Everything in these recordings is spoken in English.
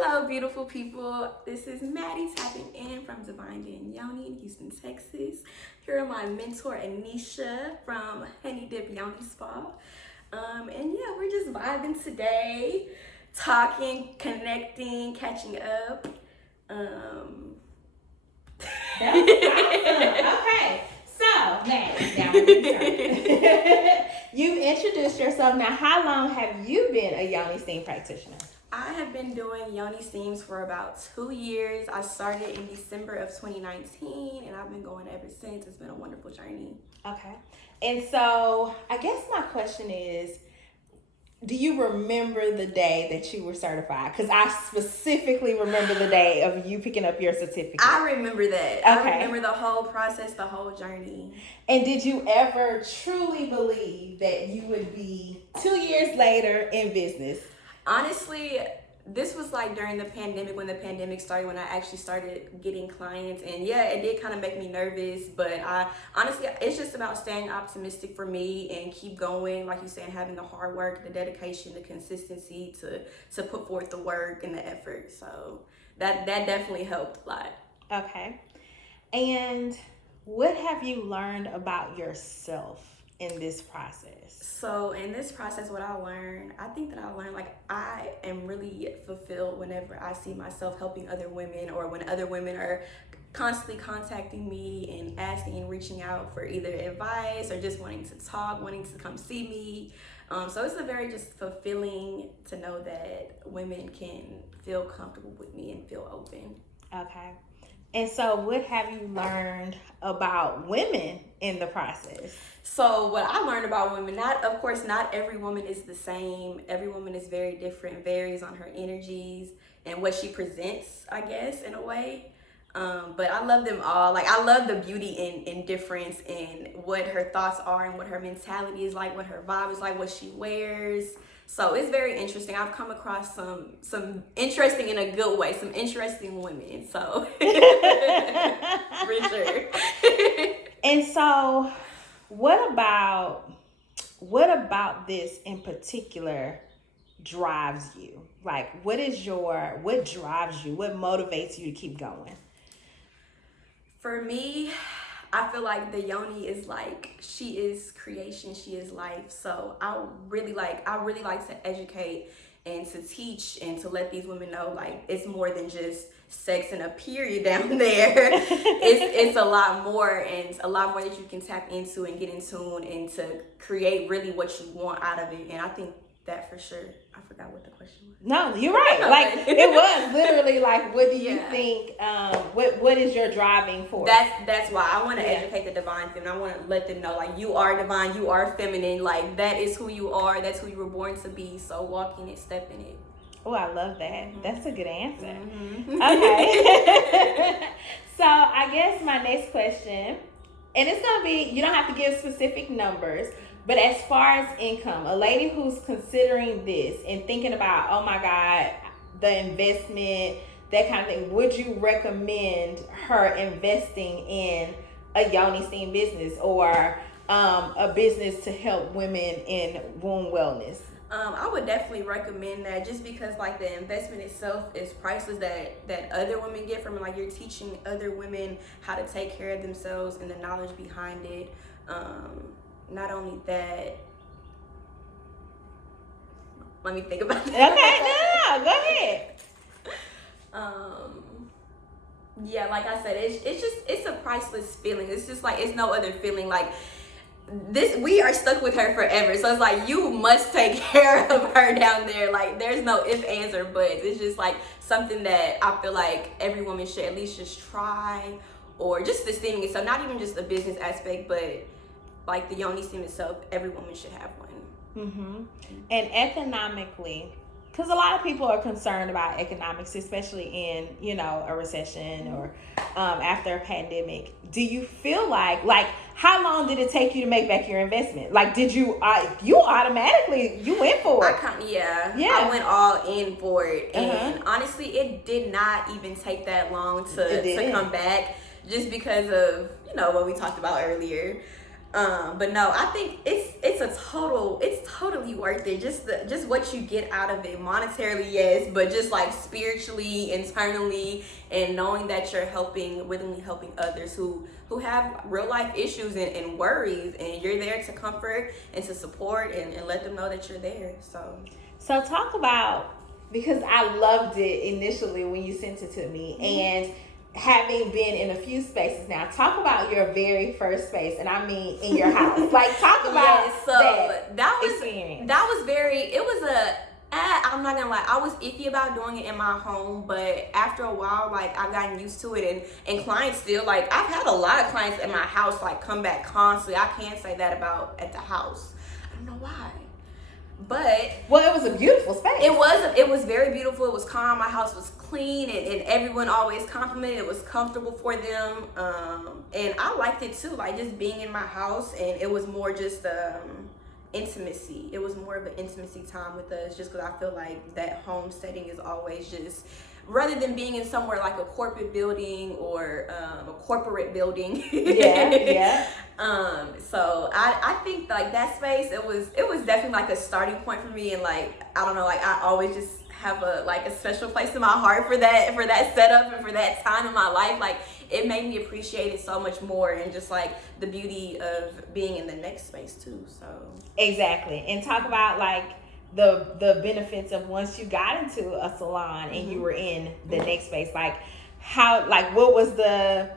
Hello, beautiful people. This is Maddie tapping in from Divine and Yoni in Houston, Texas. Here are my mentor Anisha from Honey Dip Yoni Spa. And yeah, we're just vibing today, talking, connecting, catching up. That was awesome. Okay, so Maddie, now we're you introduced yourself. Now, how long have you been a Yoni Steam practitioner? I have been doing Yoni Steams for about 2 years. I started in December of 2019 and I've been going ever since. It's been a wonderful journey. Okay. And so I guess my question is, do you remember the day that you were certified? Because I specifically remember the day of you picking up your certificate. I remember that. Okay. I remember the whole process, the whole journey. And did you ever truly believe that you would be 2 years later in business? Honestly, this was like during the pandemic, when the pandemic started, when I actually started getting clients. And yeah, it did kind of make me nervous, but honestly, it's just about staying optimistic for me and keep going. Like you said, having the hard work, the dedication, the consistency to put forth the work and the effort. So that definitely helped a lot. Okay. And what have you learned about yourself in this process? So in this process, what I learned, I think that I learned, like, I am really fulfilled whenever I see myself helping other women, or when other women are constantly contacting me and asking and reaching out for either advice or just wanting to talk, wanting to come see me. So it's a very just fulfilling to know that women can feel comfortable with me and feel open. Okay. And so what have you learned about women in the process? So what I learned about women, of course, not every woman is the same. Every woman is very different, varies on her energies and what she presents, I guess, in a way. But I love them all. Like, I love the beauty in difference and what her thoughts are and what her mentality is like, what her vibe is like, what she wears. So it's very interesting. I've come across some interesting, in a good way, some interesting women. So for sure. And so what about this in particular drives you? Like, what drives you? What motivates you to keep going? For me, I feel like the Yoni is like, she is creation, she is life. So I really like to educate and to teach and to let these women know, like, it's more than just sex and a period down there. It's a lot more, and a lot more that you can tap into and get in tune and to create really what you want out of it. And I think that for sure. I forgot what the question was. No, you're right. Like, it was literally like, what do you think? What is your driving force? That's why I want to educate the divine feminine. I want to let them know, like, you are divine, you are feminine. Like, that is who you are. That's who you were born to be. So walk in it, step in it. Oh, I love that. Mm-hmm. That's a good answer. Mm-hmm. Okay. So I guess my next question, and it's going to be, you don't have to give specific numbers, but as far as income, a lady who's considering this and thinking about, oh my God, the investment, that kind of thing, would you recommend her investing in a Yoni Steam business or a business to help women in womb wellness? I would definitely recommend that, just because, like, the investment itself is priceless that other women get from it. Like, you're teaching other women how to take care of themselves and the knowledge behind it. Not only that, let me think about that. Okay, no, go ahead. Yeah, like I said, it's a priceless feeling. It's just like, it's no other feeling like this. We are stuck with her forever, so it's like, you must take care of her down there. Like, there's no ifs, ands, or buts. It's just like something that I feel like every woman should at least just try, or just esteeming it. So not even just a business aspect, but like the Yoni Steam itself, every woman should have one. Mm-hmm. And economically, because a lot of people are concerned about economics, especially in, a recession or after a pandemic. Do you feel like how long did it take you to make back your investment? Like, did you automatically, you went for it? I went all in for it. And honestly, it did not even take that long to come back, just because of, what we talked about earlier. But no, I think it's totally worth it. Just what you get out of it monetarily, yes, but just like spiritually, internally, and knowing that you're willingly helping others who have real life issues and worries, and you're there to comfort and to support and let them know that you're there. So talk about, because I loved it initially when you sent it to me, and having been in a few spaces now, talk about your very first space, and I mean in your house. Like, talk about that experience. That was I'm not gonna lie, I was iffy about doing it in my home, but after a while, like, I've gotten used to it, and clients still, like, I've had a lot of clients in my house, like, come back constantly. I can't say that about at the house. I don't know why. But well, it was a beautiful space. It was very beautiful. It was calm. My house was clean, and everyone always complimented. It was comfortable for them, and I liked it too. Like, just being in my house, and it was more just intimacy. It was more of an intimacy time with us, just because I feel like that home setting is always just, rather than being in somewhere like a corporate building or a corporate building. Yeah. So I think like that space, it was definitely like a starting point for me, and like, I don't know, like, I always just have a special place in my heart for that setup and for that time in my life. Like, it made me appreciate it so much more, and just like the beauty of being in the next space too. So exactly. And talk about like the benefits of once you got into a salon and you were in the next space, like how, like, what was the...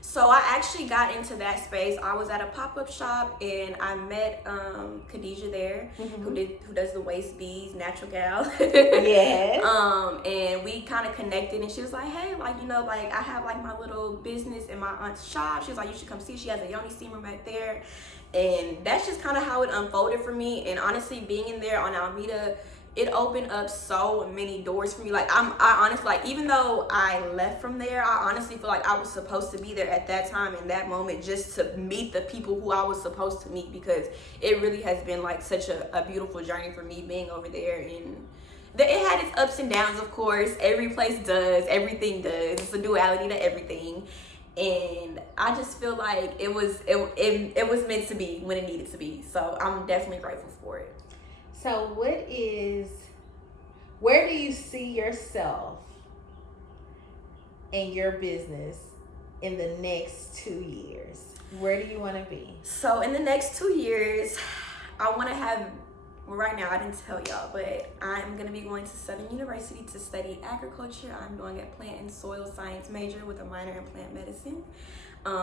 So I actually got into that space. I was at a pop-up shop, and I met Khadijah there, who does the waist beads, natural gal. Yes. And we kind of connected, and she was like, hey, like, you know, like, I have like my little business in my aunt's shop. She was like, you should come see. She has a Yoni steamer back there. And that's just kind of how it unfolded for me. And honestly, being in there on Almeida, it opened up so many doors for me. Like, I honestly, like, even though I left from there, I honestly feel like I was supposed to be there at that time, in that moment, just to meet the people who I was supposed to meet, because it really has been like such a beautiful journey for me being over there. And it had its ups and downs, of course. Every place does, everything does. It's a duality to everything. And I just feel like it was meant to be when it needed to be. So I'm definitely grateful for it. So where do you see yourself and your business in the next 2 years? Where do you want to be? So in the next 2 years, I want to have, well, right now I didn't tell y'all, but I'm going to be going to Southern University to study agriculture. I'm doing a plant and soil science major with a minor in plant medicine.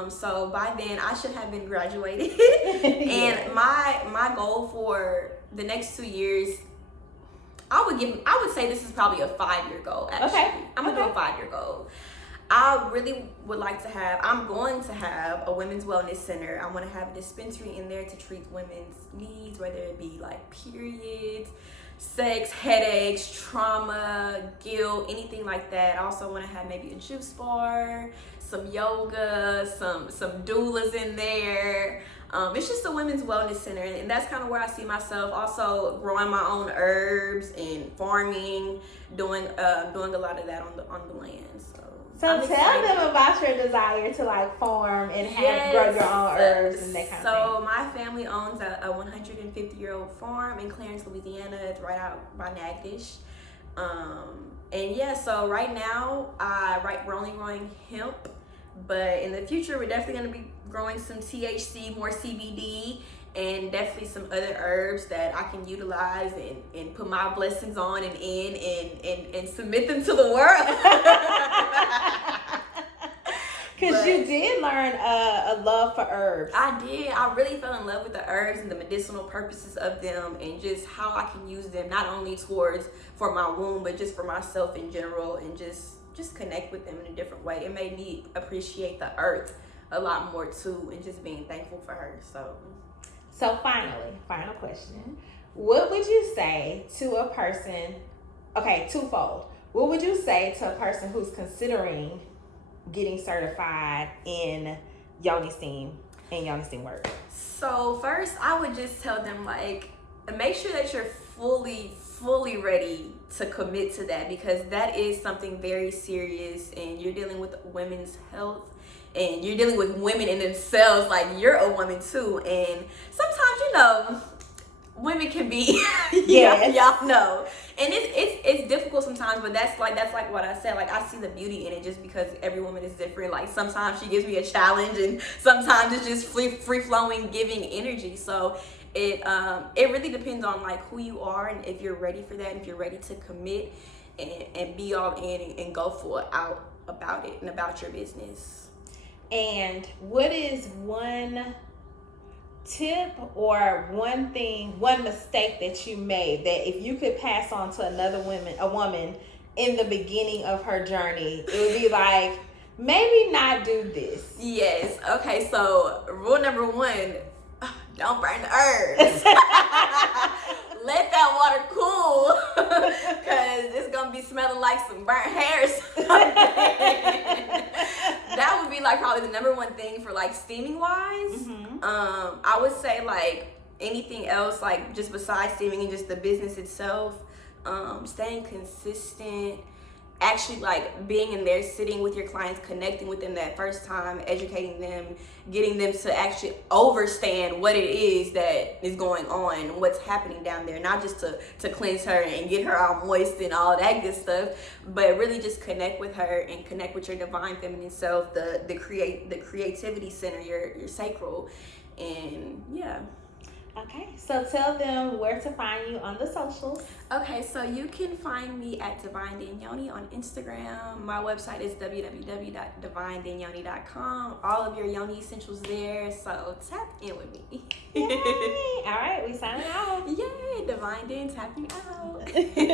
So by then I should have been graduated. And my goal for the next 2 years, I would say this is probably a 5-year goal, actually. Okay. I'm gonna do a 5-year goal. I really would like to I'm going to have a women's wellness center. I want to have a dispensary in there to treat women's needs, whether it be like periods, sex, headaches, trauma, guilt, anything like that. I also want to have maybe a juice bar, some yoga, some doulas in there. It's just a women's wellness center, and that's kind of where I see myself. Also growing my own herbs and farming, doing a lot of that on the land. So tell them about your desire to like farm and grow your own herbs and that kind of thing. So my family owns a 150-year-old farm in Clarence, Louisiana. It's right out by Natchitoches. And yeah, so right now we're only growing hemp, but in the future we're definitely going to be growing some THC, more CBD, and definitely some other herbs that I can utilize and put my blessings on and in and submit them to the world. Because you did learn a love for herbs. I did. I really fell in love with the herbs and the medicinal purposes of them, and just how I can use them not only for my womb, but just for myself in general, and just connect with them in a different way. It made me appreciate the earth a lot more too, and just being thankful for her. So finally, final question. What would you say to a person, okay, twofold. What would you say to a person who's considering getting certified in Yoni Steam and Yoni Steam work? So first, I would just tell them, like, make sure that you're fully fully ready to commit to that, because that is something very serious, and you're dealing with women's health, and you're dealing with women in themselves. Like, you're a woman too, and sometimes, you know, women can be Yes. y'all know, and it's difficult sometimes, but that's like what I said. Like, I see the beauty in it, just because every woman is different. Like, sometimes she gives me a challenge, and sometimes it's just free flowing, giving energy. So it really depends on like who you are, and if you're ready for that, and if you're ready to commit and be all in and go full out about it and about your business. And what is one tip or one mistake that you made that if you could pass on to a woman in the beginning of her journey, it would be like, maybe not do this? Yes. Okay, so rule number 1, don't burn the herbs. Let that water cool, because it's gonna be smelling like some burnt hairs. That would be like probably the number 1 thing for like steaming wise. I would say like anything else, like just besides steaming and just the business itself, staying consistent, actually like being in there, sitting with your clients, connecting with them that first time, educating them, getting them to actually understand what it is that is going on, what's happening down there, not just to cleanse her and get her all moist and all that good stuff, but really just connect with her and connect with your divine feminine self, the creativity center, your sacral, and yeah. Okay, so tell them where to find you on the socials. Okay, so you can find me at Divine Yoni on Instagram. My website is www.divineyoni.com. All of your Yoni essentials there, so tap in with me. Yay! All right, we signing out. Yay, Divine Den tapping out.